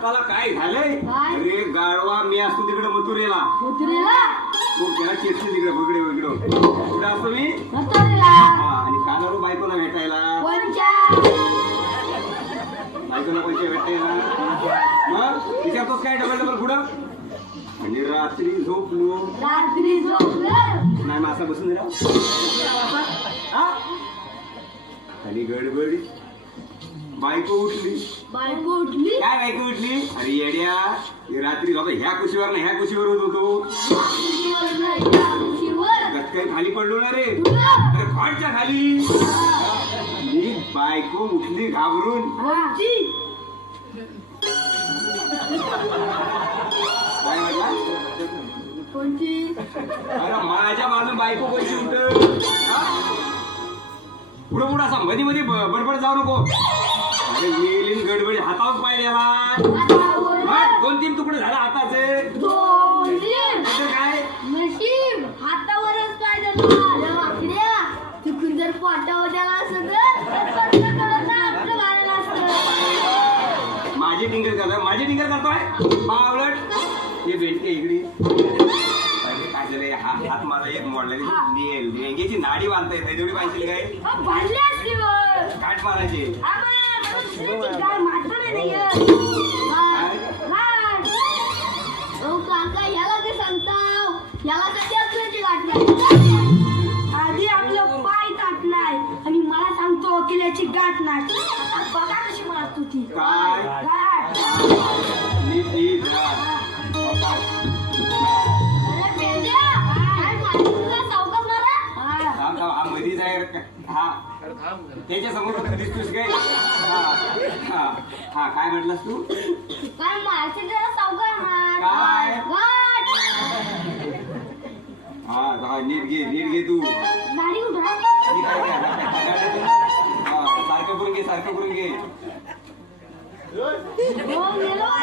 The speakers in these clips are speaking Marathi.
हाताला काय झालंय? अरे गाढवा मी असतो तिकडे मथुरेला. मग त्याला चेतली तिकडे बगडे वगडे कुठे असतो मी आणि कानावर बायकोला भेटायला. बायकोला पैसे भेटायला मग विचारतोस काय डबल डबल पुढं. आणि रात्री झोपलो नाही मग असा बसून आणि गडबडी बायको उठली. काय बायको उठली? अरे येड्या रात्री बाबा ह्या कुशीवर ना ह्या कुशीवर होत होतो. गटकन खाली पडलो ना रे. अरे पाठच्या खाली. मी बायको उठली घाबरून. काय म्हटला? अरे माझ्या बाजून बायको कोणची उठ. पुढं पुढं असा मध्ये मध्ये बडबड जाऊ नको. अरे येईल गडबडी हातावर पाय द्यावा. 2-3 तुकडे झाला हाताचे. काय नशीब हातावरच पाय द्यावा. चुकून जर पोटावर द्याला असं माझी टिंगर करतोय पावलट. हे भेटते इकडे काय झालंय? हात मला एक मोडला. लेंग्याची नाडी बांधता येत नाही तेवढी पाहिजे काय? काट मारायचे. काका याला ते सांगताव याला कशी असल्याची गाठ नाही. आधी आपलं पाय ताटलाय आणि मला सांगतो किल्याची गाठ नाही. बघा कशी मारत होती. काय हा मधीच आहे. हा त्याच्या समोर दिसतोस काय? हा काय म्हटलंस तू? काय मारते जरा सावकार काय? हा नीट घे तू. गाडी उठा. सारखं करून घे.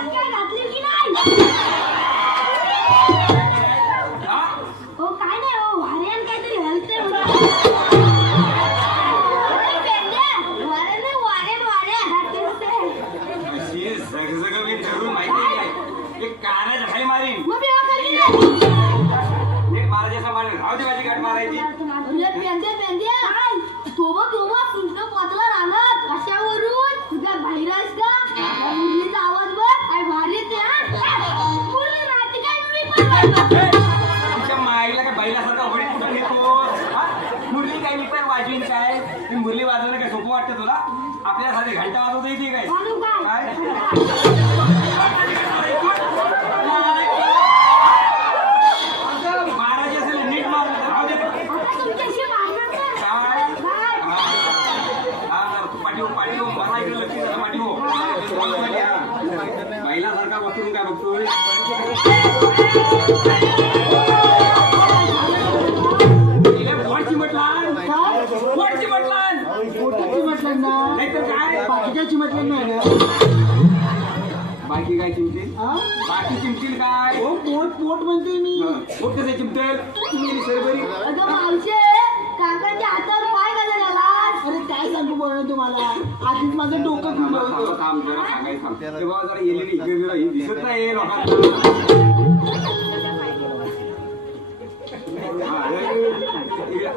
काय घातली की नाही? हो काय नाही हो वाऱ्यान काहीतरी हलते. झगझग मी धरून माहिती एक कानाच खाली मारीन. महाराजाचा मार राहू दे माझी गाठ मारायची. कशावरून तुझ्या बाहेरच का मुरलीचा आवाज बघ काय भारी. तुमच्या माईला काय बैलासारखा होळी कुठं घेतो? मुरली काय मी पण वाजवीन काय? ती मुरली वाजवणं काय सोपं वाटतं तुला? आपल्यासाठी घंटा वाजवता येते काय? महाराज असेल नीट मार. पाठी हो मला इकडे लक्ष द्या. पाठी हो बैलासारखा बसून काय बघतोय? बाकी काय चिमतील? बाकी चिमतील काय? पोट म्हणते मी. पोट कसं चिमटेल? सरबरी काकांच्या हातावर पाय घालायला. अरे काय सांगू बरं तुम्हाला आधीच माझं डोकं फिरलं होतं. काम जरा सांगायचं सांग. बाबा जरा येले इकडे दिसत नाही लोकांना.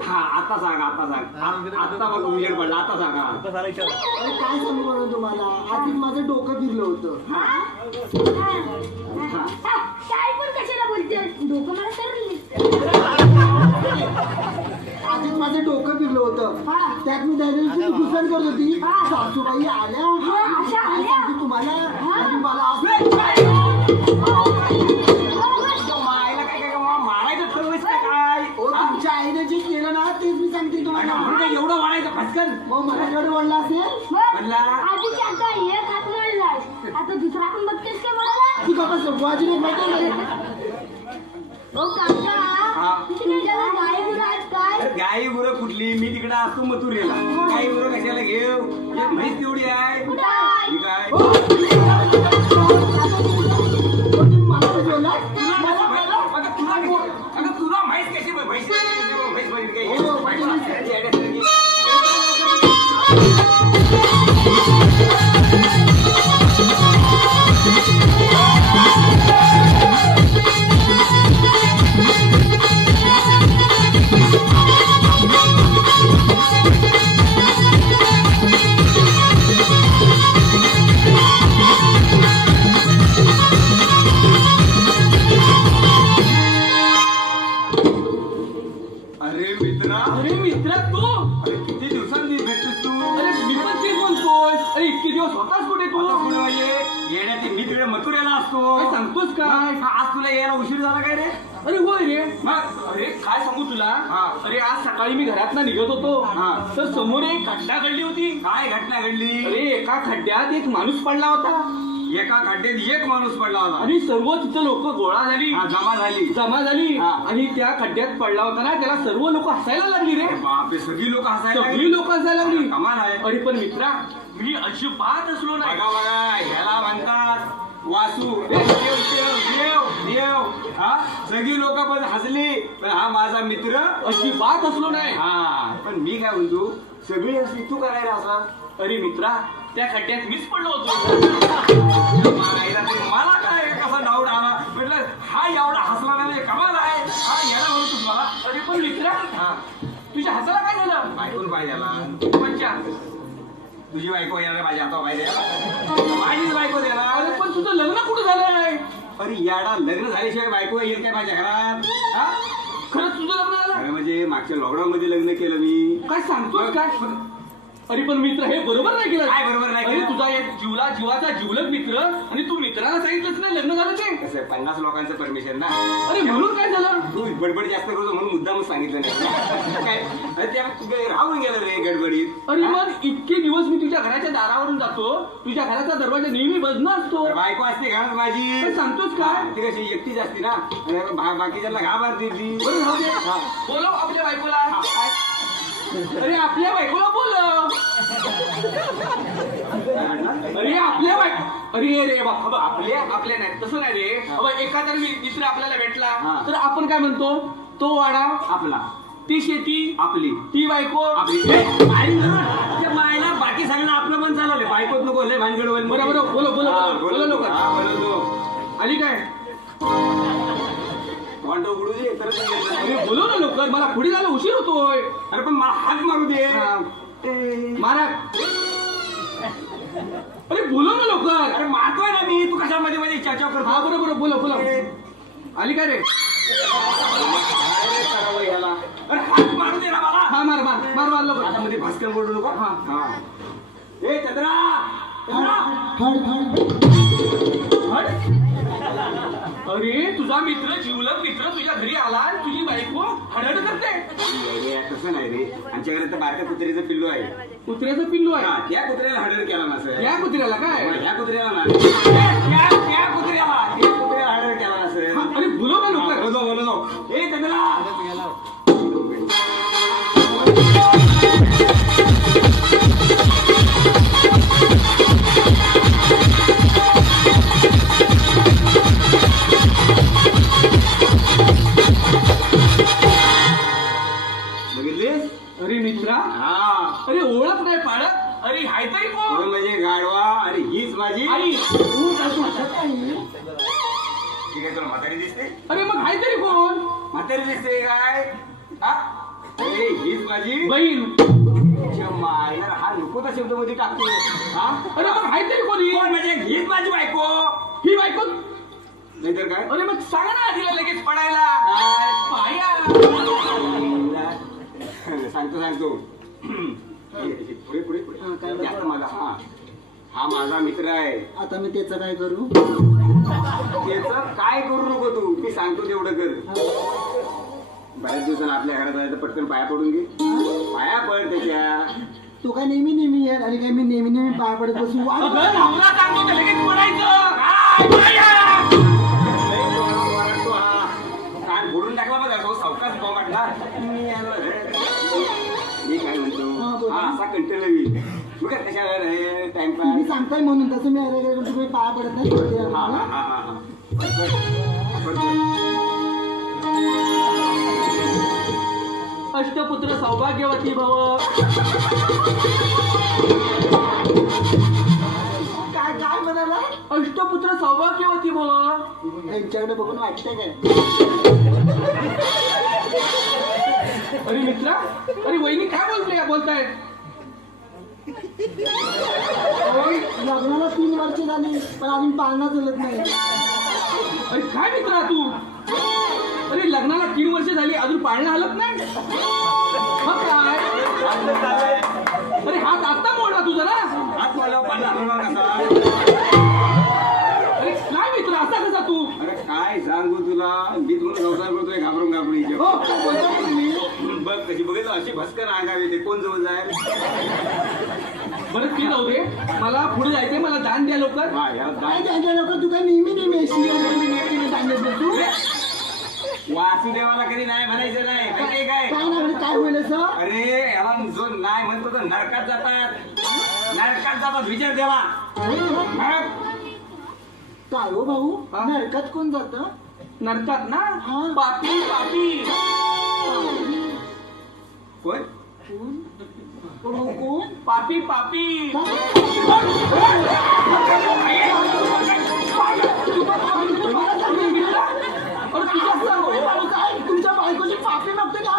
हा आता सांग. आता बघ उजेड पडला. आता सांगा. अरे काय सांगू बरं तुम्हाला आधीच माझं डोकं फिरलं होतं. काय पण कशाला बोलते डोकं मला सरळ आधीच माझं डोकं फिरलं होतं. त्यात मी त्या दिवशी घुसण करत होती. सासूबाई आल्या तुम्हाला मायला काय मारायचं ठरवायचं काय? तुमच्या आईने जे केलं ना तेच मी सांगते तुम्हाला. म्हणून एवढं वाढायचं फटकन. मग मला जेवढं वडलं असेल म्हणला आधीची आता एक हात मिळालाय. आता दुसरा पण बघतेस काय मला? ती बाबा वाजून एक ओ काका तुमच्याला गाय गुरं आहेत काय? गाई गुरं कुठली? मी तिकडे असतो मथुरेला. गाई गुरं कशाला घेऊ? एक म्हैस तेवढी आहे. कुठं? ठीक आहे. तुला म्हैस कशी म्हैस सांगतोस का? आज तुला यायला उशीर झाला काय रे? अरे होय रे. मग अरे काय सांगू तुला? हा. अरे आज सकाळी मी घरातनं निघत होतो हा. तर समोर एक खड्डा घडली होती. काय घटना घडली? अरे एका खड्ड्यात एक माणूस पडला होता एका खड्ड्यात एक माणूस पडला होता. आणि सर्व तिथं लोक गोळा झाली, जमा झाली. हा. आणि त्या खड्ड्यात पडला होता ना, त्याला सर्व लोक हसायला लागली रे. बापरे, सगळी लोक हसायला लागली. सगळी लोक हसायला लागली. कमाल आहे. अरे पण मित्रा, मी अजिबात असलो नाही. बघा बघा, ह्याला म्हणतात वासू. देव देव देव देव. हा, सगळी लोक पण हसली, पण हा माझा मित्र अजिबात असलो नाही. हा. पण मी काय म्हणतो, सगळी हसली, तू करायला असा? अरे मित्रा, त्या खड्ड्यात मीच पडलो होतो. मला काय कसा डाऊट आला, म्हटलं हा एवढा हसला नाही, कमाल आहे. हा, याला म्हणतो तुम्हाला. अरे पण मित्रा, हा, तुझ्या हाताला काय झालं? बायकोन पाहिजे मज्जा. तुझी बायको येणार माझ्या हातावर पाहिजे. माझीच बायको देणार. अरे पण तुझं लग्न कुठं झालंय? अरे याडा, लग्न झाल्याशिवाय बायको येईल काय माझ्या घरात? हा? खरंच तुझं लग्न झालं? अरे म्हणजे मागच्या लॉकडाऊन मध्ये लग्न केलं मी. काय सांगतोस काय? अरे पण मित्र, हे बरोबर नाही केलं. काय बरोबर नाही अरे केलं? तुझा एक जीवाचा जीवलग मित्र, आणि तू मित्राला सांगितलंच नाही लग्न झालं ते. कसं आहे, 50 लोकांचं परमिशन ना. अरे म्हणून काय झालं? तू बडबड जास्त करतो म्हणून मुद्दामच सांगितलं नाही. काय अरे त्या राहून गेलं रे गडबडीत. अरे मग इतके दिवस मी तुझ्या घराच्या दारावरून जातो, तुझ्या घराचा दरवाजा नेहमी बंद असतो. बायको असते घरात माझी. काय सांगतोस काय? ती कशी एकटीच असते ना, आणि बाकीच्यांना घाबर देती. बरं राहू दे. बोलव आपल्या बायकोला. अरे आपल्या बायकोला बोलव. अरे आपल्या बायको. अरे रे बाबा, आपल्या नाही, तसं नाही रे. बाबा, एखादा मित्र आपल्याला भेटला हा. तर आपण काय म्हणतो? तो वाडा आपला, ती शेती आपली, ती बायको आपली. मायला बाकी सगळं आपलं पण चालवलं. बायकोत नको लय भानगड होईल. बरोबर. बोलो लवकर. बोलवतो. आली काय? तोंड उघडू दे तरच येईल. अरे बोलो ना लवकर, मला पुढे जायला उशीर होतोय. अरे पण मला हात मारू दे. मारा. अरे बोलो ना लवकर. अरे मारतोय ना मी, तू कशामध्ये मध्ये चर्चा करतो? हा बरोबर, बोलो. आली काय रे? काय करावं याला? अरे हात मारू दे ना मला. हा मार लवकर. आता मध्ये भास्कर बोलू नको. हा. ए चंद्रा, अरे तुझा मित्र, जीवलग मित्र तुझ्या घरी आला आणि तुझी बायको हडहड करते. तसं नाही रे, आमच्या घरात तर बारक्या कुत्रीचं पिल्लू आहे. कुत्र्याचं पिल्लू आहे. हा, त्या कुत्र्याला हडर केला ना सर. या कुत्र्याला काय? ह्या कुत्र्याला ना, त्या कुत्र्याला हडर केला ना सर. अरे बोलो ना लवकर. बोलो. ए चंद्रा, बघितलीस? अरे मित्रा, हा, अरे ओळख नाही पाडत. अरे हाय तरी कोण? कोण म्हणजे गाढवा. अरे हीच माझी आई. ठीक आहे, तुला म्हातारी दिसते? अरे मग हाय तरी कोण? म्हातारी दिसते काय? हा? अरे हीच माझी बहीण. मायला हा नको त्या शब्द मध्ये टाकतो. हा? अरे मग हाय तरी कोणी? कोण म्हणजे हीच माझी बायको. ही बायको. नाहीतर काय? अरे मग सांगा ना तिला लगेच पडायला. काय? पाया. सांगतो पुढे काय बरं? जास्त माझा. हा माझा मित्र आहे. आता मी त्याचं काय करू? त्याचं काय करू नको तू, मी सांगतो तेवढं कर. बऱ्याच दिवसांना आपल्या घरात आहे तर पटकन पाया पडून घे. पाया पड त्याच्या. तू काय नेहमी येत आणि काय मी नेहमी पाया पडत बसू? अगं, नवरा सांगतो तर लगेच पडायचं. काय पाया? ओरडतो हा. कान फोडून टाकला बघा तो सावकाश वाटला. मी काय हा, म्हणतो, बोला. हा असा कंटिन्यू होईल बघा कशाला तुम्ही टाइमपास. सांगताय म्हणून तसं मी अरे तुम्ही पाया पडत नाही. हा. अष्टपुत्र सौभाग्यवती भव. काय म्हणाला? अष्टपुत्र सौभाग्यवती भव. त्यांच्याकडे बघून वाटतंय काय? अरे मित्रा, अरे वहिनी काय बोलतायत? लग्नाला 3 वर्ष झाली पण अजून पाळणा चलत नाही. अरे काय मित्रा तू? अरे लग्नाला 3 वर्ष झाली अजून पाळणं हलत नाही? मग काय? अरे हात आत्ता मोडला तुझा ना? हात मला पाणी आणणार कसा? अरे काय मित्र, असा कसा तू? काय सांगू तुला मी तुम्हाला संसार करतोय घाबरून घाबरून इथे. हो काय बोलता तुम्ही? बघ कशी बघितलं अशी भस्कर अंगावी ते कोण जवळ जाईल. बरं ती जाऊ दे, मला पुढे जायचंय, मला दान द्या लवकर. हा, याला काय दान. त्या लोक तू काय नेहमी येशील सांगितलं तू वासुदेवाला कधी नाही म्हणायचं नाही काय काय काय नाही काय होईल असं अरे याला जो नाही म्हणतो तर नरकात जातात विचार देवा. मग काय हो भाऊ हा? नरकात कोण जात नरकात ना हा. पापी पापी. कोण कोण पापी पापी. तुमच्या बायकोची पापी मागतो का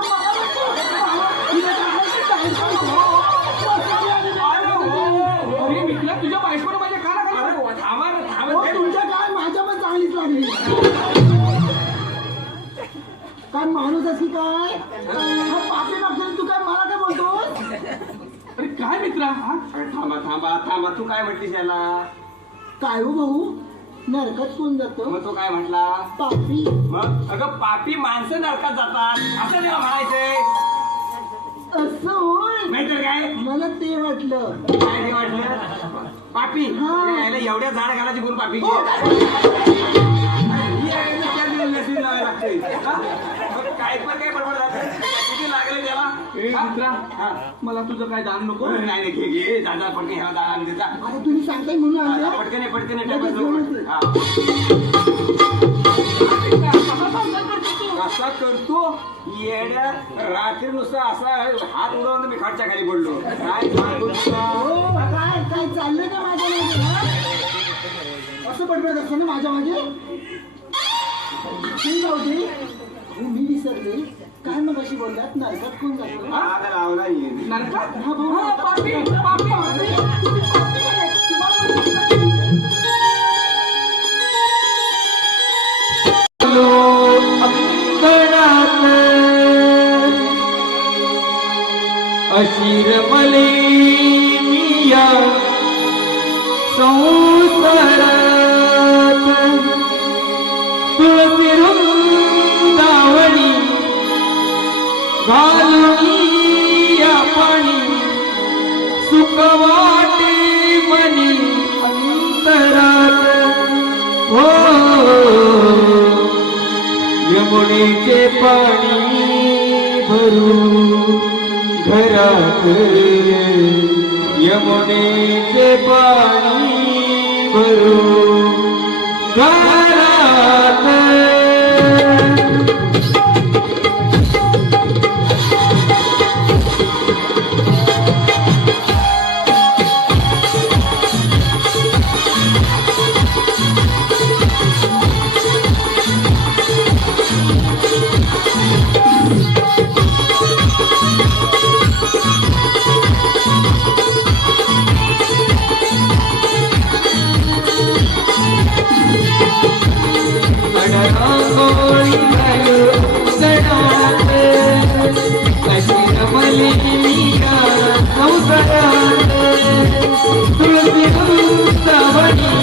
अरे मित्रा, तुझ्या बायकोनं माझ्या कानाखाली अरे थांबा रे, थांबा हो, रे. तुमच्या काय माझ्या पण चांगलीच लागली काय माणूस अशी काय हा पापी मागतो तू काय मला काय बोलतोस अरे काय मित्रा हा? अरे थांबा तू काय म्हटलीस याला. काय हो भाऊ नरकात कोण जातो मग तो काय म्हटला. पापी मग अगं पापी माणसं नरकात जातात असं त्याला म्हणायचंय. असं होय नाहीतर काय मला ते वाटलं काय नाही वाटलं पापी. हा. याला एवढ्या झाड घालायची कोण पापी हो, काय पण काय बडबड झालं किती लागले त्याला. ए मित्रा, हा. मला तुझं काय दान नको. नाही नाही घे दादा पटकन ह्याला दादा आणि त्याचा. आता तुम्ही सांगताय म्हणून आणलं पटकन लगेच जमलं. हा. कसा संसार करतो तू? कसा करतो येड्या रात्री नुसतं असा हात उडवून मी खाटच्या खाली पडलो. काय सांगू तुला. हो काय काय चाललंय ना माझ्या मागे हा? असं बडबड असतं ना माझ्या मागे ठीक होते हो मी विसरले काय मग अशी बोललात नरकात कोण जातो आग लावला नाही. नरकात हा भाऊ हा, पापी पापी. तुम्ही पापी काय? तुम्हाला अशीर मले मिया संसारात तुळसी वृंदावनी घालुनी या पाणी सुख वाटे मनी अंतरात हो यमुनेचे पाणी भरू घरात यमुनेचे पाणी भरू घरात रांगोळी घालू सणात अशी रमली मीरा संसारात तुळसी वृंदावनी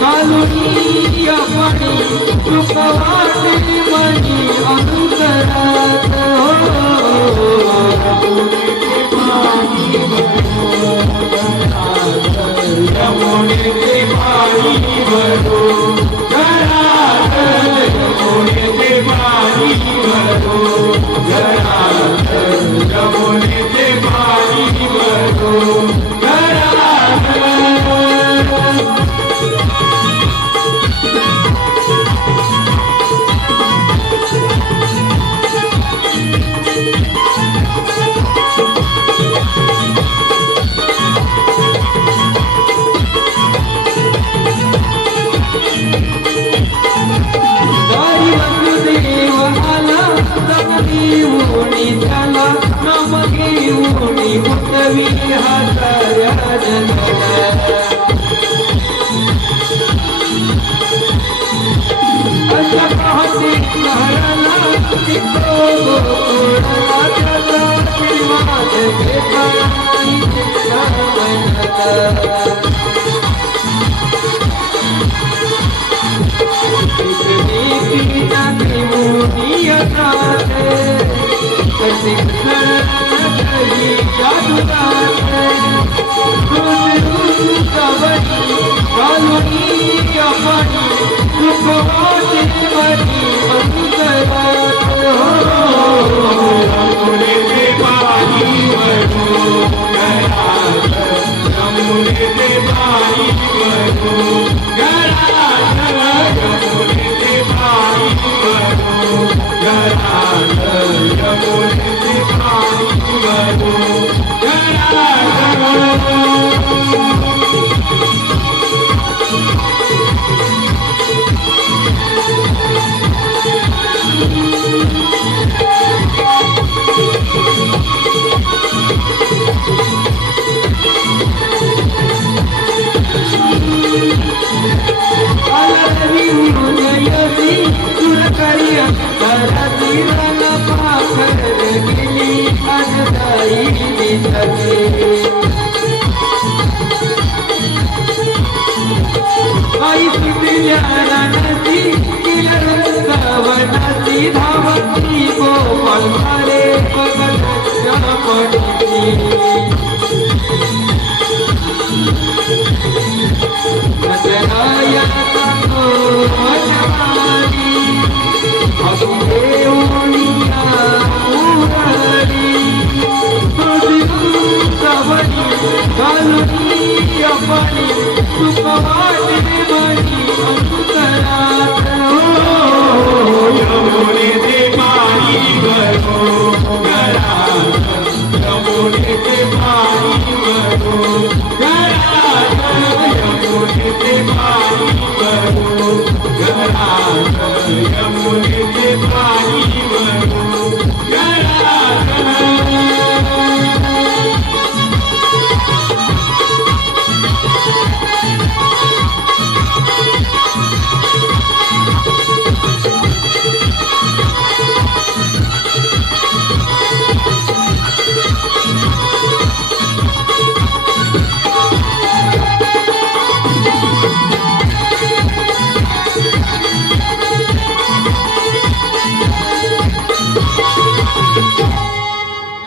घालुनी या पाणी सुख वाटे मनी अंतरात यमुनेचे पाणी भरू घरात यमुनेचे पाणी भरू घरात यमुनेचे पाणी भरू घरात दारी वसुदेव आला जगती उणी झाला नाम घेऊनी उठवी हाताया अशा पाहते घराला तिथो गोडला त्याला श्रीमाते पाणी चित्ता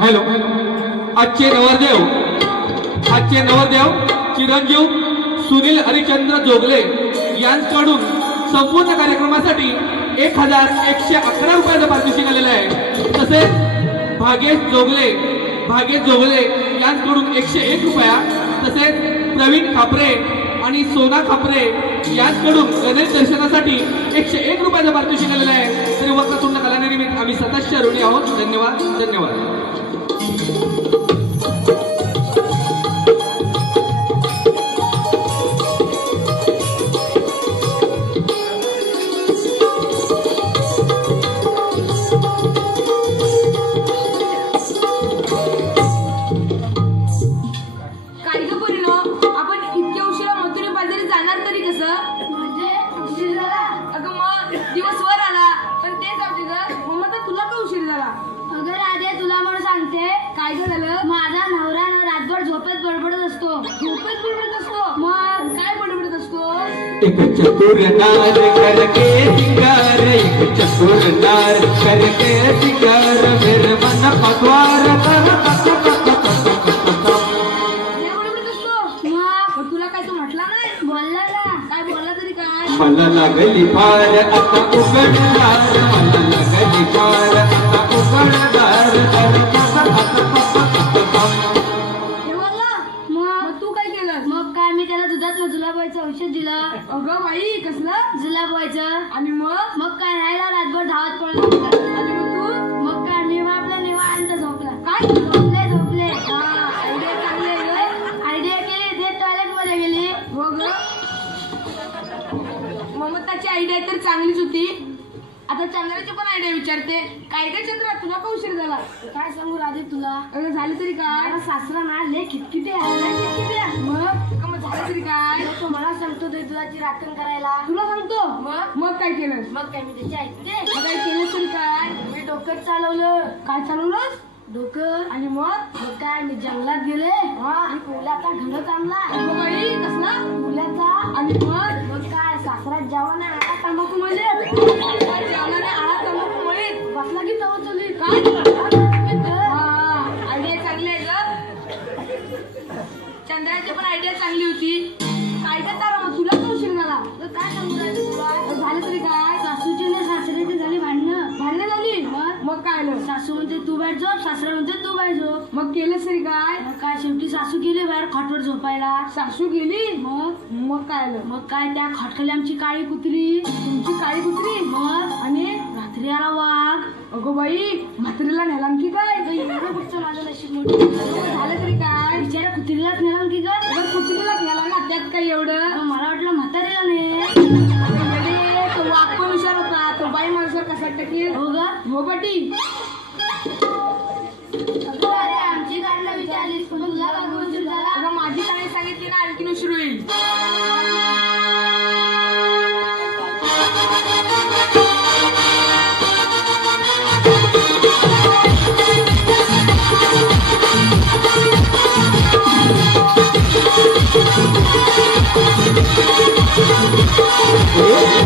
हॅलो. आजचे नवरदेव चिरंजीव सुनील हरिचंद्र जोगले यांच्याकडून संपूर्ण कार्यक्रमासाठी 1111 रुपयाचं पारितोषिक आलेलं आहे. तसेच भागेश जोगले यांच्याकडून 101 रुपया, तसेच प्रवीण खापरे आणि सोना खापरे यांच्याकडून गणेश दर्शनासाठी 101 रुपयाचं पारितोषिक आलेलं आहे. तरी वक्रतुंड कलानिमित्त आम्ही सदस्य ऋणी आहोत. धन्यवाद. काय ग पोरीनो, आपण इतक्या उशिरा मथुरे बाजारी जाणार तरी कसं? म्हणजे उशीर झाला? अगं मग दिवसभर आला, पण ते जाऊ दे ग. मग आता तुला का उशीर झाला? अगं राधे, तुला म्हणून सांगते. काय ग झालं? माझा नवरा ना रातभर झोपेत बडबडत असतो. मग काय बडबडत असतो? एक चतुर नार करके सिंगार, एक चतुर नार करके सिंगार, मेरे मन पगवार कर हे बडबडत असतो. मग तुला काय तू म्हटला नाही? बोलला ना. काय बोलला तरी काय? मला लागली फार आता उघडणार, मला लागली फार आता उघडणार, हे बोलला? मग तू काय केलं? मग काय, मी त्याला दुधात जुलाबाईचं औषध दिलं. अगं बाई, कसलं जुलाबाईचं? आणि मग काय, राहिला रातभर धावत पडला. आणि मग तू? मग काय, आपला निवांत झोपला. काय झोपले? आयडिया चांगली आहे ग. आयडिया केली, ते टॉयलेट मध्ये गेली. हो ग, ममताची आयडिया तर चांगलीच होती. आता चंद्राची पण आयडिया विचारते. काय काय चंद्रा, तुला का उशीर झाला? काय सांगू राधे तुला? अगं झालं तरी काय? सासरा ना लय खिटखिटे आहे. मग झालं तरी काय? तो मला सांगतो दुधाची राखण करायला. तुला सांगतो? मग काय केलं? मग काय, मी त्याची ऐकते. काय केलं तरी काय? मी डोकं चालवलं. काय चालवलं? डोकं. आणि मग काय, मी जंगलात गेले आणि कोल्याचा घडत आणला. कसला? कोल्याचा. आणि मग काय, सासरात जेवणाने आळा तंबाखू मिळेल. जेवणाने आळा तंबाखू मिळेल. बसला की तवा चली. काय आयडिया चांगली आहे ग. चंद्राची पण आयडिया चांगली होती. काय करता मग तुला का उशीर झाला? काय सांगू राहिली तुला? झालं तरी काय? सासूची ना सासऱ्याची झाली भांडणं झाली. मग काय आलं? सासू म्हणते तू बाहेर झोप, सासरा म्हणते तू बाहेर झोप. मग केलं तरी काय? मग काय, शेवटी सासू गेली बाहेर खाटवर झोपायला. सासू गेली? मग काय आलं? मग काय, त्या खाटखाली आमची काळी कुत्री. तुमची काळी कुत्री? मग आणि रात्री आला वाघ. अगो बाई, म्हात्रीला नेला की काय? एवढं फक्त माझं नशीब मोठं. झालं तरी काय? बिचारा कुत्रीलाच नेला की काय? कुत्रीलाच नेला ना, त्यात काय एवढं? मला वाटलं म्हातारीला ने. तो वाघ पण हुशार होता. तो बाई माणसावर कसा टकेल. हो ग, हो बाटी. आमची गाडीला विचारलीस, पण तुला का उशीर झाला? माझी गाडी सांगितली ना, आणखीन उशीर होईल.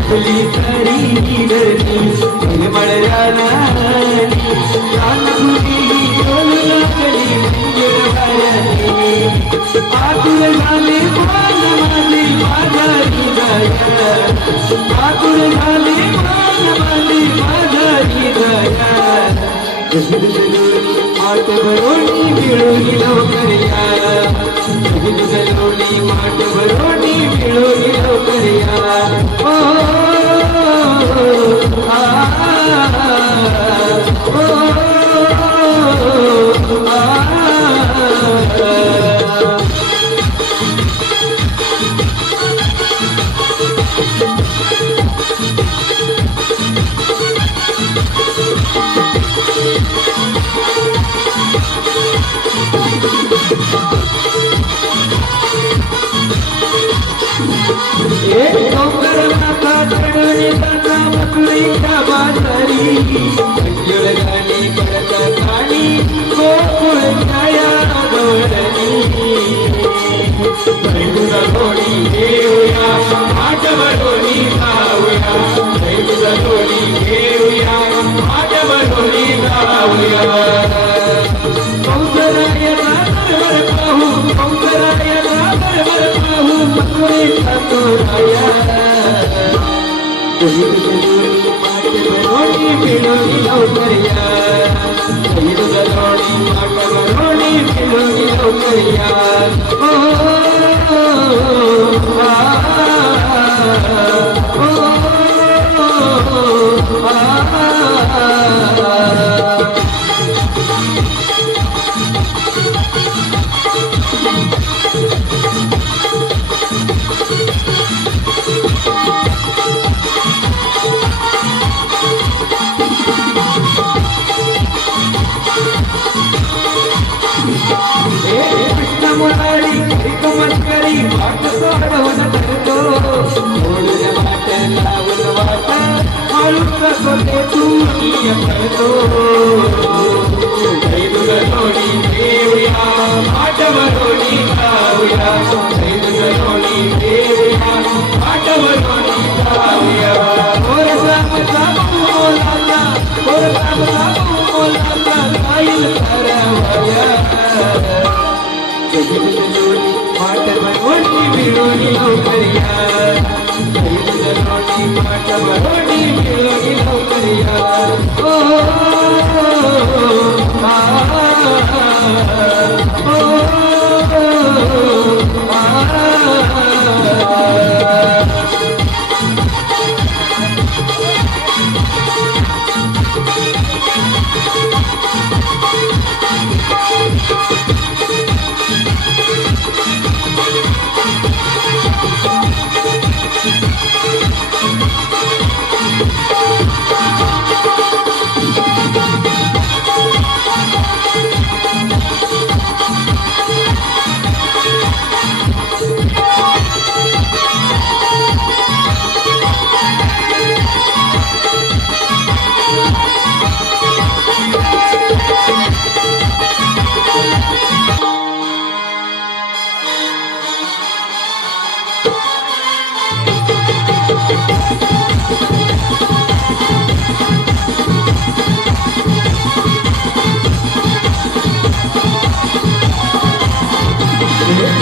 फुली सारी धरती मळ्याला आतुर झाले मान माझे माझा हृदय, आतुर झाले मान माझे माझा हृदय, माट भरोणी मिळून लवकर या, माट भरोणी मिळून लवकर या. घेऊया शंकरायचा दरबार पाहू शंकरायचा दरबार पाहू मथुरेचा तो राया पाठ बरोणी पिढोणी लवकर या पाठ बरोणी पिढोणी लवकर या मुरारी एक मस्करी वाट सोडवून करतो ओढून वाट लावून वाट हळूच होते तू करतो थोडी देऊया पाठवरोणी गाऊया थोडी देऊया पाठवरोणी गाऊया बोलाला जाईल करावया पाठ बरोणी मिळवणी लवकर या पाठ बरोणी मिळवणी लवकर या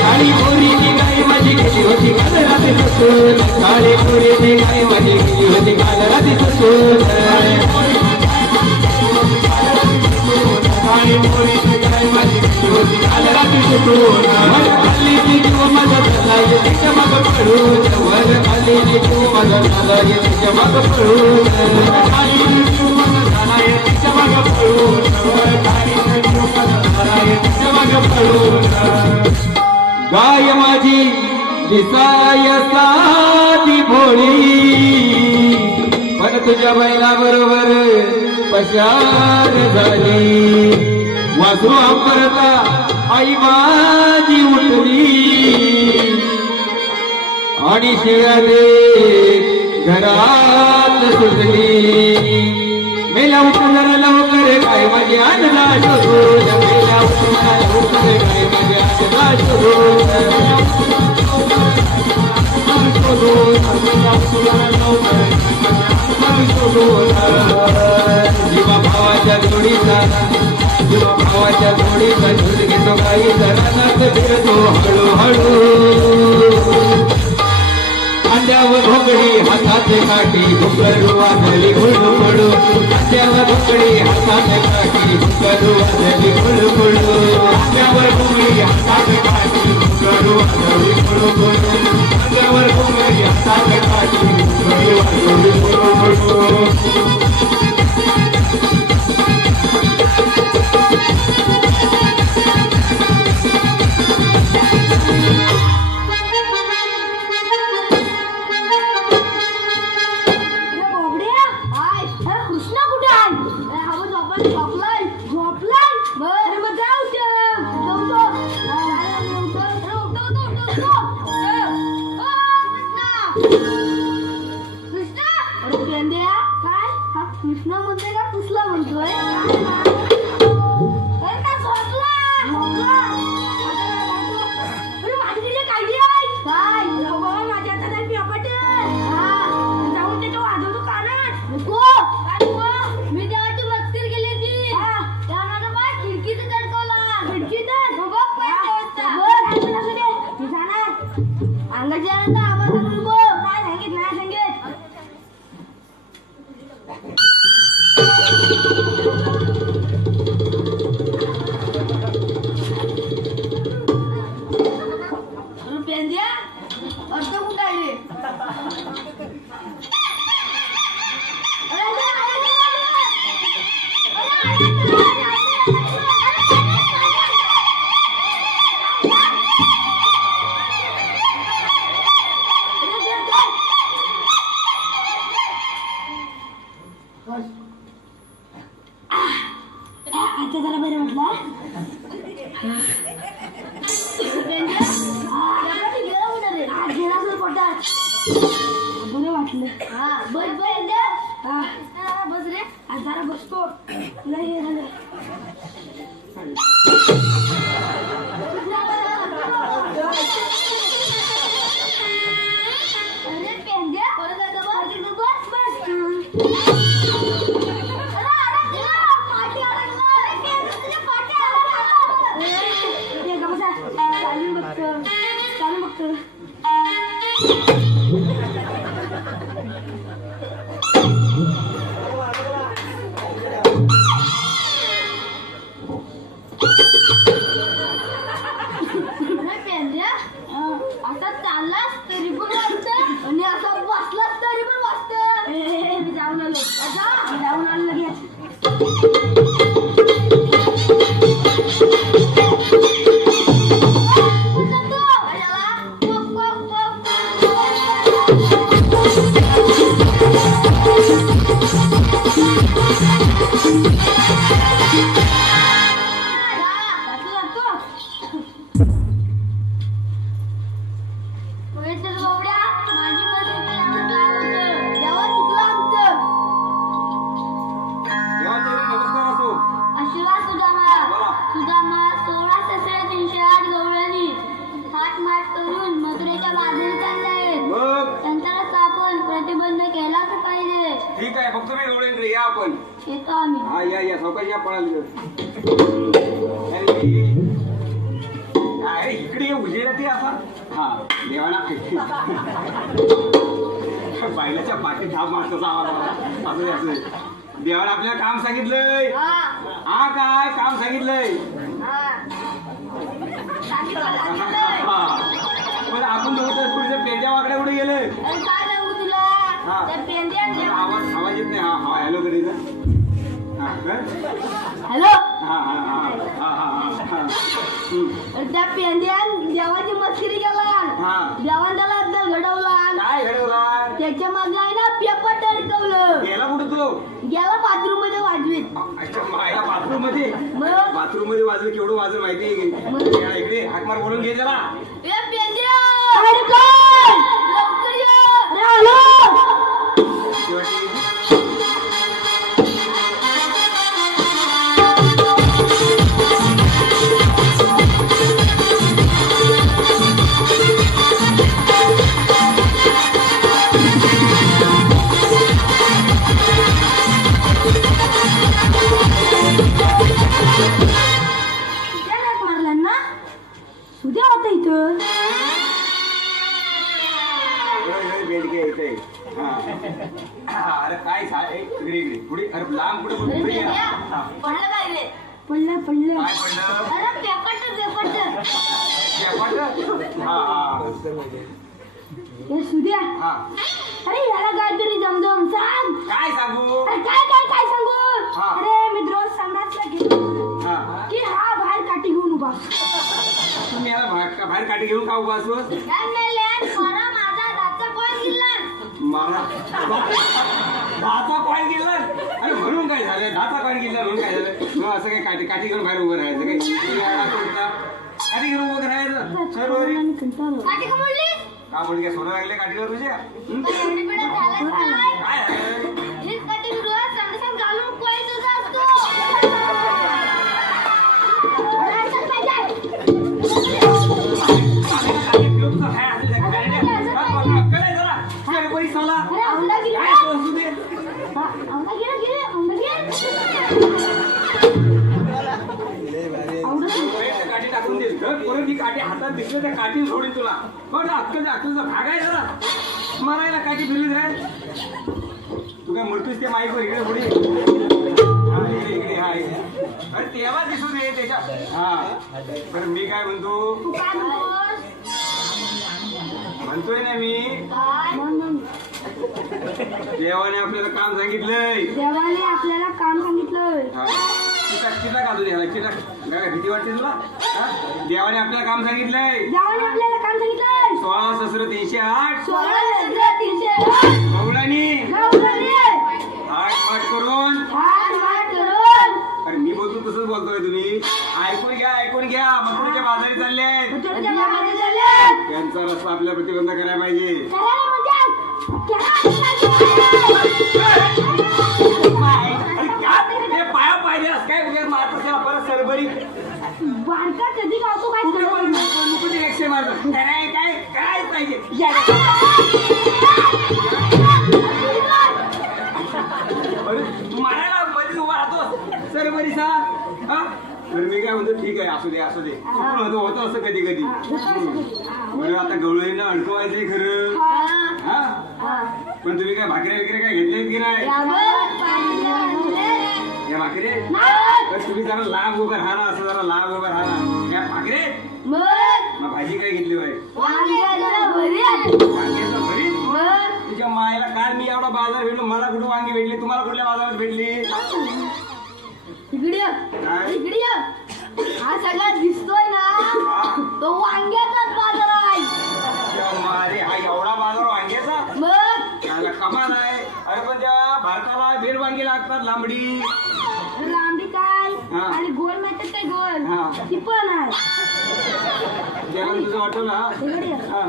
काळी पोरीची गाय माझी गेली होती काल रात्री सुटून काळी पोरीची गाय माझी गेली होती काल रात्री सुटून काळी पोरीची गाय माझी गेली होती काल रात्री सुटून हल्लीची जीव माझा झाला तिच्या माग पडून वर हल्लीची जीव माझा झाला तिच्या माग पडून तिच्या माग पडून तिच्या माग पडून गाय माझी दिसाय साधी भोळी पण तुझ्या बैला बरोबर पशार झाली वासरू करता आई माझी उठली आणि शिळ्या देत घरात सुटली मेला उठून लवकर काय माझी आणला शोधून मेला उठून लवकर काय माझी आणला शोधून जीवा भावाच्या जोडीचा झोड घेतो काही जरानाच फिरतो हळूहळू अंड्यावर भोकडी हातात काठी भुकरू वाजली हुळहुळू अंड्यावर भोकडी हातात काठी भुकरू वाजली हुळहुळू अंड्यावर भोकडी हातात काठी भुकरू वाजली हुळहुळू अंड्यावर भोकडी हातात काठी भुकरू वाजली हुळहुळू कृष्णा म्हणतोय का कुसला म्हणतोय पेंद्या अर्थ कुठं आहे रे? आता जरा बरं म्हटलं बरं वाटलं हा बस बस रे आज जरा बसतो तुला हे झालं अरे पेंद्या परत आता बस बस आता चाललास तरी पण वाचत आणि असा बसलास तरी पण वाचत मी जाऊन आलो जाऊन आलो लगेच ठीक आहे फक्त मी रोडे या आपण येतो आम्ही हा या सावकाश या पळाली अरे इकडे ये उजेड ते असा हा देवाना बैलाच्या पाठी धाप मारताचा आवाज असं असं देवाला आपल्याला काम सांगितलंय हा काय काम सांगितलंय पण आपण दोघं पुढे पेंड्या वाकड्या कुठे गेले काय सांगू तुला आवाज येत नाही हा हॅलो कधी हॅलो हा हा हा हा हा त्या पेंद्यान देवाची मस्करी केला हा देवान त्याला अद्दल घडवला काय घडवला त्याच्या मागे आहे ना पेपर अडकवलं गेला कुठं तो गेला बाथरूम मध्ये वाजवीत बाथरूम मध्ये मग बाथरूम मध्ये वाजलं केवढं वाजलं माहिती आहे इकडे हाकमार बोलून घे जरा ए पेंद्या अडकल लवकर ये रे आलो उद्या होता इथं अरे काय इकडे इकडे पुढे अरे लांब पुढे पडलं काय रे पडलं पडलं काय पडलं अरे पेपरचं हा हा हे सुद्या हा अरे याला काहीतरी जमजम सांग काय सांगू अरे काय सांगू हा. अरे मी रोज संडासला गेलो हा की हा बाहेर काठी घेऊन उभा तुम्ही याला बाहेर काठी घेऊन का उभा असतो काय मेल्यान मला माझा दातचा कोण गिल्ला मारा दहाचा कॉइन गेला अरे म्हणून काय झालं दहाचा कॉइन गेला म्हणून काय झालं मग असं काही काठी घेऊन बाहेर उभं राहायचं काय काठी घेऊन उभं राहायचं सर्व काठी का म्हणलीस का म्हणजे काय सोनं लागले काठीवर तुझ्या एवढी पिढा झालं काय काय झालं? हीच काठी रोज संडासात घालून कोयचा असतो काठी टाकून दे परत ही काठी हातात दिसली त्या काठी सोडीन तुला पण अक्कलचा भाग आहे जरा मरायला काठी फिरली जाईल तू काय म्हणतोस ते माईक इकडे पुढे हा इकडे हा इकडे. अरे तेव्हा दिसू दे त्याच्या हा बरं मी काय म्हणतो तू काय म्हणतोस? म्हणतोय ना मी काय? म्हणून देवाने आपल्याला काम सांगितलंय देवाने आपल्याला काम सांगितलंय. हा. चिटाक घालू दे चिटाक काय भीती वाटते तुला हा? देवाने आपल्याला काम सांगितलंय देवाने आपल्याला काम सांगितलंय. 16 सहस्र 308 16,308 मौलानी नवरात्री आठ पाठ करून हात हात करून अरे मी बोलतो तसंच बोलतोय तुम्ही ऐकून घ्या मथुरेच्या बाजारी चालले तुमच्या गावामध्ये झालं. त्यांचा रस्ता आपल्याला प्रतिबंध करायला पाहिजे करायला म्हणजे ते पाया पाहिजे काय बघा मात्र परत सरबरी बारका कधी गावतो काय कुठे कळत नाही. कुठे एकशे मारतो काय काय काय पाहिजे अरे तू मारायला मध्ये उभा राहतो सरबरी सा हा बरं मी काय म्हणतो ठीक आहे असू दे चुकून होतं असं कधी कधी बरं आता गवळींना अडकवायचंय खरं हा पण तुम्ही काय भाकऱ्या वगैरे काय घेतल्यात की नाही या भाकरे तर तुम्ही जरा लांब उभं राहा ना असं जरा लांब उभं राहा ना या भाकरे मग भाजी काय घेतली बाई वांग्याचं भरीत तुझ्या मायला काल मी एवढा बाजार भेटलो मला कुठं वांगी भेटली तुम्हाला कुठल्या बाजारात भेटली काय? हा सगळा दिसतोय ना तो वांग्याचाच बाजार आहे. अरे हा एवढा बाजार वांग्याचा मग त्याला कमाल आहे अरे पण त्या भारताला बेड वांगी लागतात लांबडी लांबी काय हा. आणि गोल माहिती काय हा. गोल ती पण आहे. जेवण तुझं वाटलं ना इकडे ये. हा.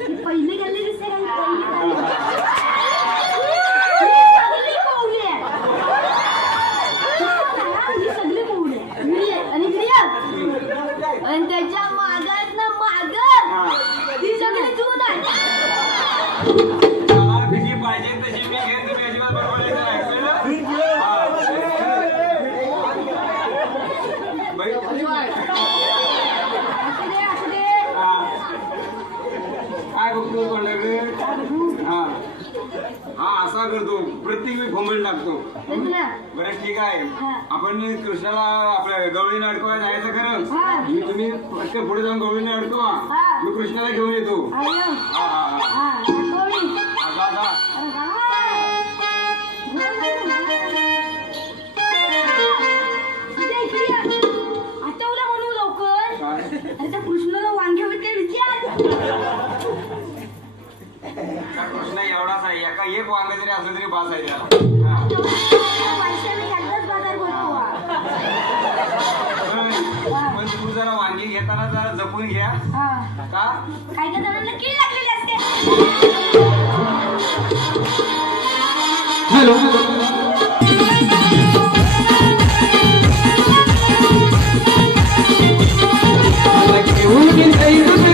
ही पहिली गल्ली दिसते का? ही पहिली गल्ली. ही सगळी पाऊले. ही आणि इकडे ये. आणि त्याच्या मागात ना माग ती सगळी दूध आहे. मला कशी पाहिजे तशी मी घेईन तुम्ही अजिबात बरोबर नाही ऐकलं ना? हा. बाई, असू दे. हा. काय बघतो तोंडाकडे हा असा करतो प्रत्येक वेळी फोंबळ लागतो बघ ना. बरं ठीक आहे हा. आपण कृष्णाला आपल्या गवळीने अडकवायला जायचं हा. खरं मी तुम्ही पटकन पुढे जाऊन गवळीने अडकवा हा. मी कृष्णाला घेऊन येतो आयो. हा हा हा हा, दाखवली. आता आता अरे वा. इकडे ये. आठवलं म्हणून लवकर. काय अरे त्या कृष्णाला वांगे विकते विचार. त्या कृष्णा एवढाच आहे एका एक वांग जरी असलं तरी बास आहे त्याला हा. वर्षाने एकदाच बाजार भरतो हा. पण तू जरा वांगी घेताना जरा जपून घ्या हा. का काही काही जणांना कीड लागलेली असते. हॅलो घेऊन जाईल मी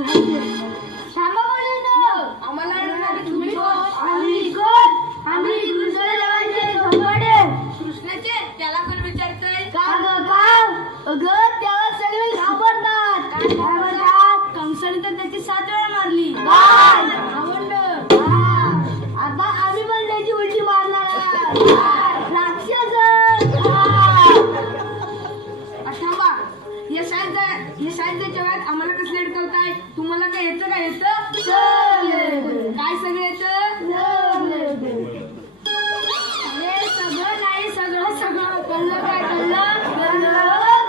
थांबा बोलले ना आम्हाला तुम्ही आम्ही कृष्णाला जेवायचे धोंगडे कृष्णाचे त्याला कोण विचारतय त्याला सगळे घाबरतात कंसाने तर त्याची 7 वेळा मारली आता आम्ही पण त्याची उलटी मारणार राक्षस थांबा या शाळेच्या वेळात आम्हाला कसले अडकवताय तुम्हाला काय येतं काय सगळं येतं सगळं नाही सगळं कळलं काय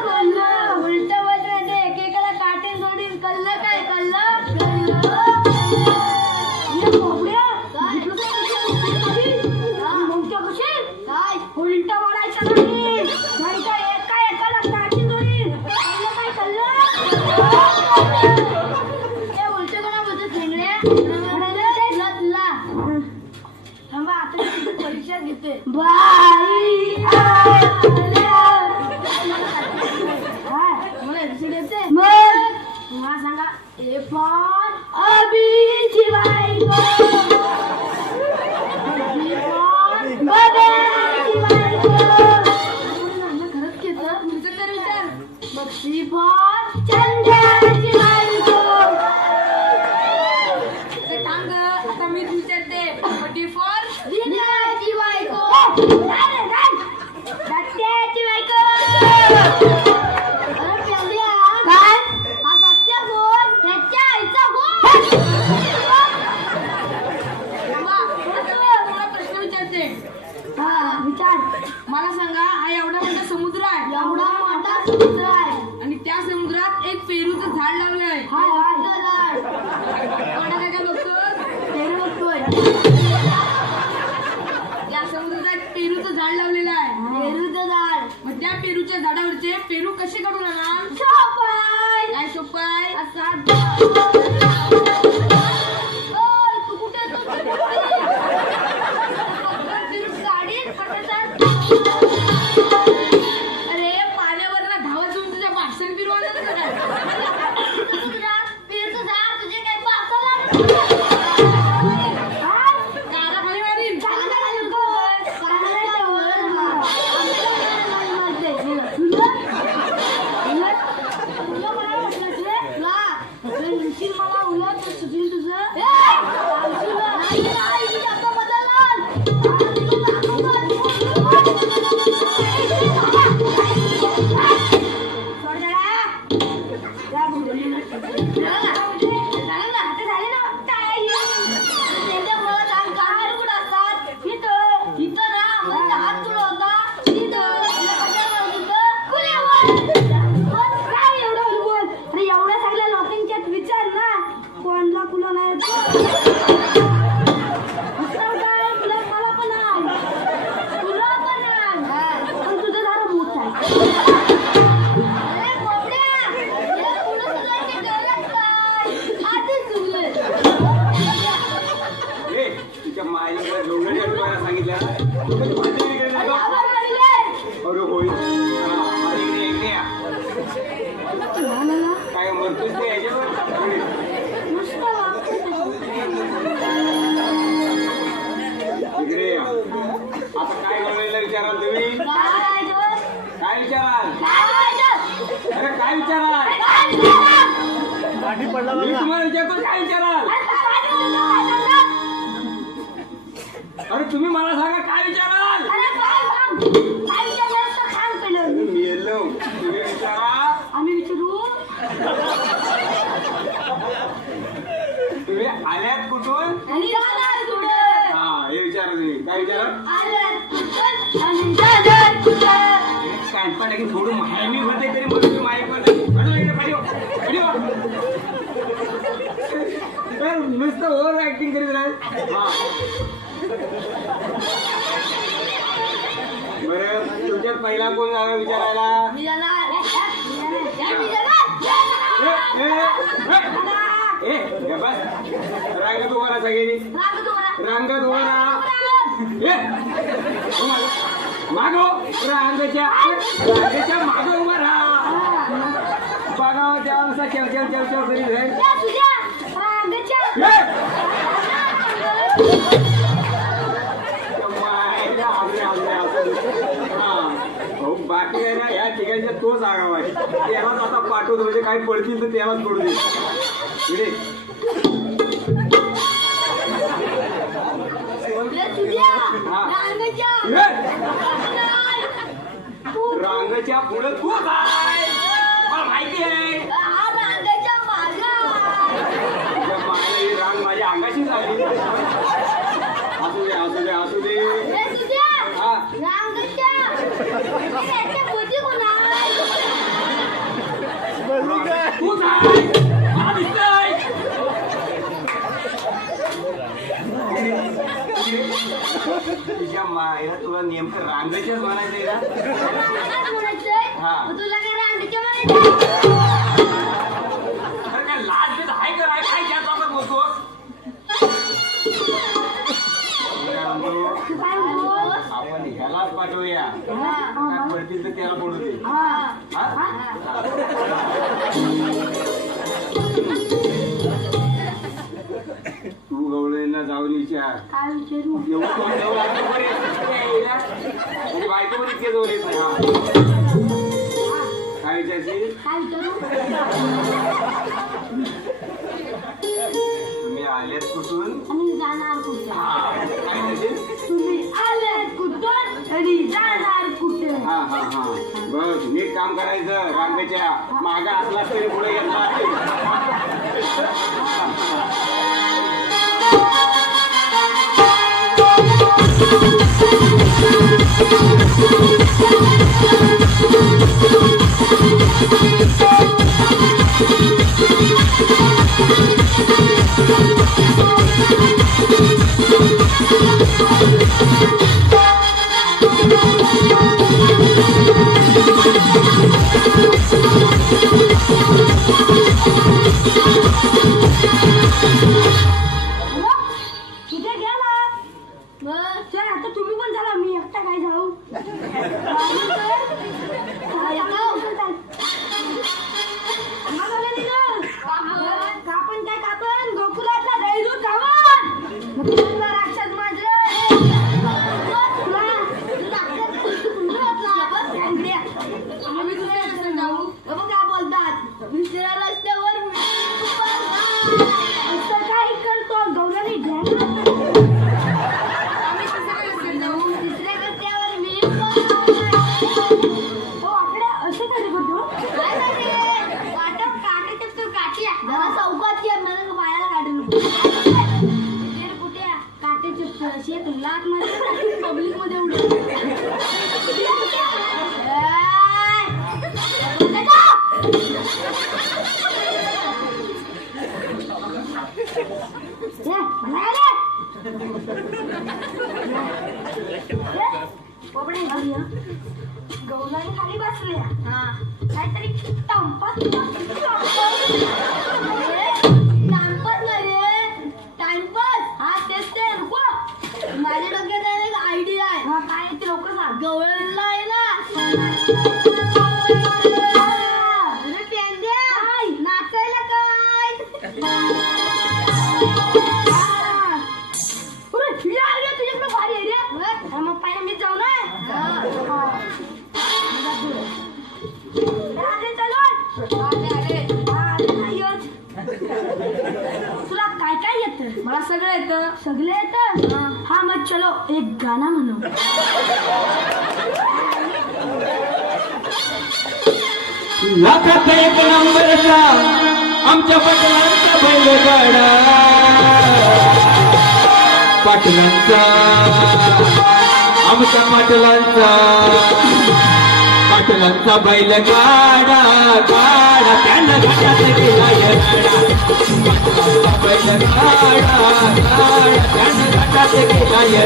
कळलं उलट बोलते एकेकाला काटे जोडीन कळलं काय काय उलट बोलायचं नाही काय एकाला काटे जोडीन कळलं ते उलट कोणा बोलतो खेंगड्या थांबा आता परीक्षा घेते बाई मला येते मला सांगा ए पण अभिची बायको खरंच घेतलं तुमचं तर विचार बक्षी पण चंद्राची बायको सांग आता मीच विचारते बटी फॉर विनाची बायको सत्याची बायको अरे प्यालिया काय हा सत्या कोण त्याच्या आईचा कोण मला प्रश्न विचारते विचार मला सांगा हा एवढा मोठा समुद्र आहे आणि त्या समुद्रात एक पेरूचं झाड लावलंय काय बघतो पेरू बघतोय या समुद्रात पेरूचं झाड लावलेलं आहे पेरूचं झाड मग त्या पेरूच्या झाडावरचे पेरू कसे काढून आणा काय सोपाय असा तू कुठे अरे पाण्यावर ना धावत जाऊन तुझ्या भाषण फिरवायला पेरूचं झाड तुझे काही मला उलट सुचील तुझं काय म्हणतोस ते याच्यावर इकडे आता काय बनवायला विचाराल तुम्ही काय विचाराल अरे काय विचाराल मी तुम्हाला विचारतो काय विचाराल अरे तुम्ही मला सांगा काय विचाराल मी येलो तुम्ही विचारा आम्ही विचारू तुम्ही आल्यात कुठून हा हे विचारा तुम्ही काय विचारा कानपण की थोडं माहिती होते तरी मला तुम्ही माहिती नुसतं ओव्हर ऍक्टिंग करीत राहील हा बरं तुमच्यात पहिला कोण जागा विचारायला बस रांगत उभा राहा सगळ्यांनी रांगत उभा राहा मागो रांगेच्या मागो उभा राहा बघा त्यानुसार चव चव चव चव करीत तोच आगाव आहे त्यालाच आता पाठवतो म्हणजे काही पडतील तर त्यालाच पडू दे इकडे. रांगच्या पुढे तू काय मला माहिती आहे तुझ्या मायला ही रांग माझ्या अंगाशी झाली असू दे असू दे असू दे हा तू काय मला दिसतंय तुझ्या मायला तुला नेमकं रांगाच्याच म्हणायचंय ना हा तुला काय रांगच्या म्हणायचं अरे काय लाज बीज आहे का नाही काय त्यात वापर बोलतोस आपण ह्यालाच पाठवूया काय पडतील तर त्याला पडू दे तू गवळींना जाऊन विचार काय विचारू एवढं कोण जवळ आलं बरं येतं. म्हणजे बायको पण इतके जवळ येत नाही हा काय विचारशील काय विचारू तुम्ही आलेत कुठून आणि जाणार कुठे हा काय विचारशील तुम्ही आले कुठून आणि जाणार कुठे हा हा हा बस नीट काम करायचं रांगेच्या मागा असलाच तरी पुढे घेतला कुठे गेला चल आता तुम्ही पण चला मी एकटा काय जाऊ कापण काय कापण गोकुळातला दैरू कावण राक्षस माझे आम्ही तुझ्या रस्त्याने जाऊ काय बोलतात दुसऱ्या रस्त्यावर असं काय करतो गौराने तिसऱ्या रस्त्यावर मी हो आकडे असं काय करतो वाटप काटे तर काठी जरा चौकात ये मला पायाला काढून कुठे काटे चिपतो अशी एक लाट मध्ये पब्लिक मध्ये गौलाने खाली बसल्या काहीतरी टाइमपास हा तेच ते माझ्या डोक्यात एक आयडिया आहे हा काय ते लोक सांग गवळणला आहे ना नाचायला काय तुझ्याकडे भारी आहे रे मग पाहिजे मी जाऊ ना तुला काय काय येतं मला सगळं येतं सगळं येतं हा मग चलो एक गाणं म्हणू लाखात एक नंबरचा आमच्या पाटलांचा बैलगाडा पाटलांचा आमच्या पाटलांचा बैलगाडा गाडा त्यानं घाटात गेला पाटलांचा बैलगाडा गाडा त्यानं घाटात गेला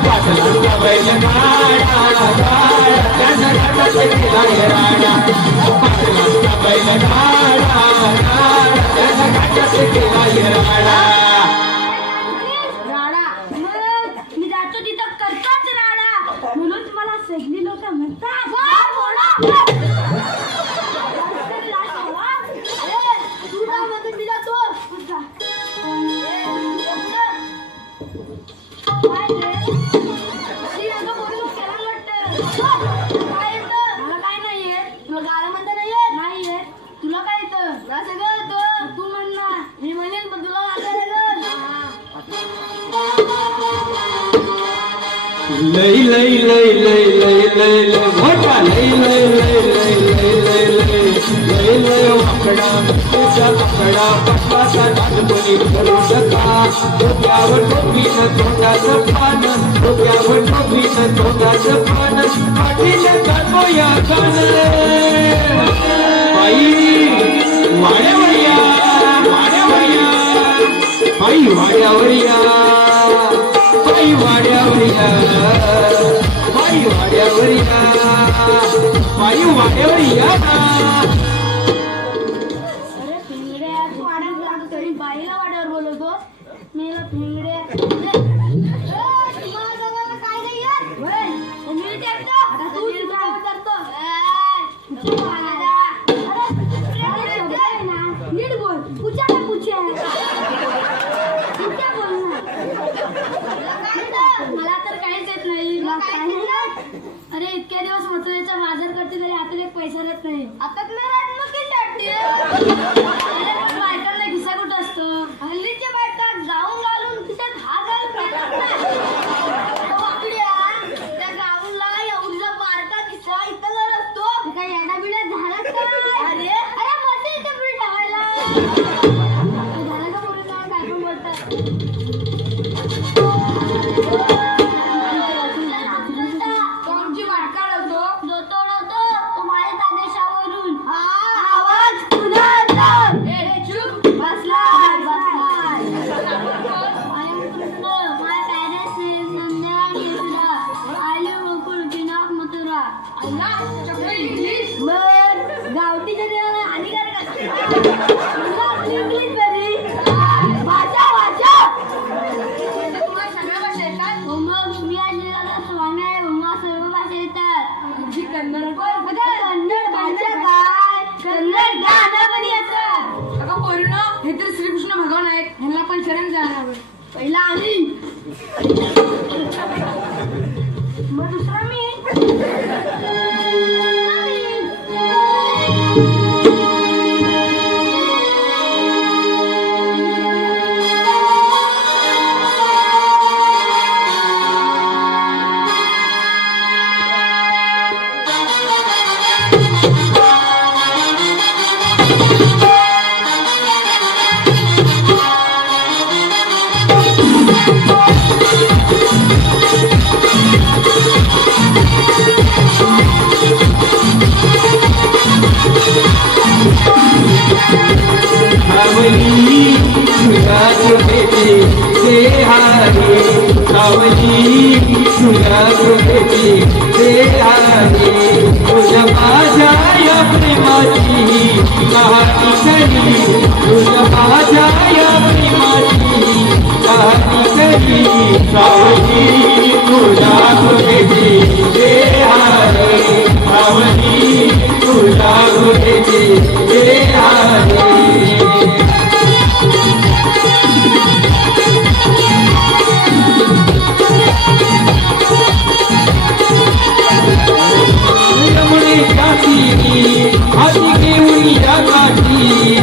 पाटलांचा बैलगाडा गाडा त्यानं घाटात गेला पाटलांचा बैलगाडा गाडा त्यानं घाटात गेला राडा मग मी जातो तिथं करतोच राडा म्हणून मला सगळी लोक म्हणतात तू ना म्हणून मी जातो काय रे मला काय नाहीये लय लय लय लय लय लय लय मोठा लय लय लय लय लय लय लय लय लय वाकडा तुझा कपडा पटवाचा नागपुरी करू नका डोक्यावर टोपीनं तोंडाचं पान डोक्यावर टोपीनं तोंडाचं पान पाठीनं गाणोया गाण बाई वाड्यावरया वाड्यावरया बाई वाड्यावरया बाई वाड्यावरया बाई वाड्यावरया बाई वाड्यावरया अरे भिंगडे वाड्यावर लागतोय बाईला वाड्यावर बोलवतो मेला भिंगडे काय नाही यार मी करतो आता तू करतो नीट बोल पूछा ना पूछे क्या बोलना मला तर काहीच येत नाही अरे इतक्या दिवस मथुरेचा बाजार करते तरी हातात एक पैसा राहत नाही हातात नाही राहत मग किती वाटते अरे पण बायकांना खिसा कुठं असतो हल्लीच्या बायका गाऊन घालून खिशात हात घालून त्या गाऊनला एवढा बारका खिसा इथं जर असतो काय येडा बिडा झाला काय अरे अरे मस्त इथे बिल ठेवायला झाला का बोलून काय पण बोलतात कोणची वाट काढवतो जो तोडवतो तो माझ्या आदेशावरून आवाज पुन्हा चुप बसलाय माझ्या पॅरेंट्सने संध्याकाळी येसुरा आलू गोकुळ पिनाक मथुरा गावठी जरी हानिकारक असते इंग्लिश बरी भाषा भाषा तुम्हाला सगळ्या भाषा येतात हो मग मी आज स्वामी आहे मला सर्व भाषा येतात कन्नड कन्नड भाषा काय कन्नड गाणं पण येतं अगं पोरीनो हे तर श्रीकृष्ण भगवान आहेत ह्यांना पण शरण जाणार पहिला आम्ही मग दुसरा मी सावली तुझ्या झोपेची ते हारी सावली तुझ्या झोपेची ते हारी तुझ्या माझ्या या प्रेमाची कहाणी खरी तुझ्या माझ्या या प्रेमाची कहाणी खरी सावली तुझ्या झोपेची ते हारी सावली तुझ्या झोपेची ते हारी यमुनेच्या तीरी हाती घेऊन या काठी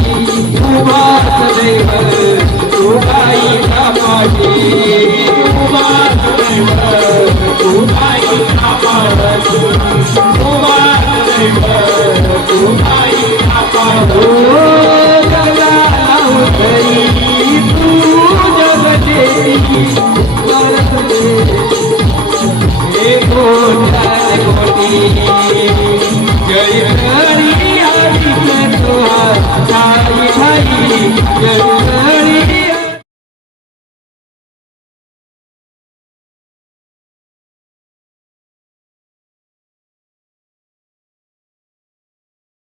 उभा सदैव तू गाईचा पाठी उभा सदैव तू गाईचा पाठी उभा सदैव तू गाईचा पाठी जगाला उतरी तू जगदेवी हे कोट्या कोटी जय हरी हरी तुझा साई भाई जय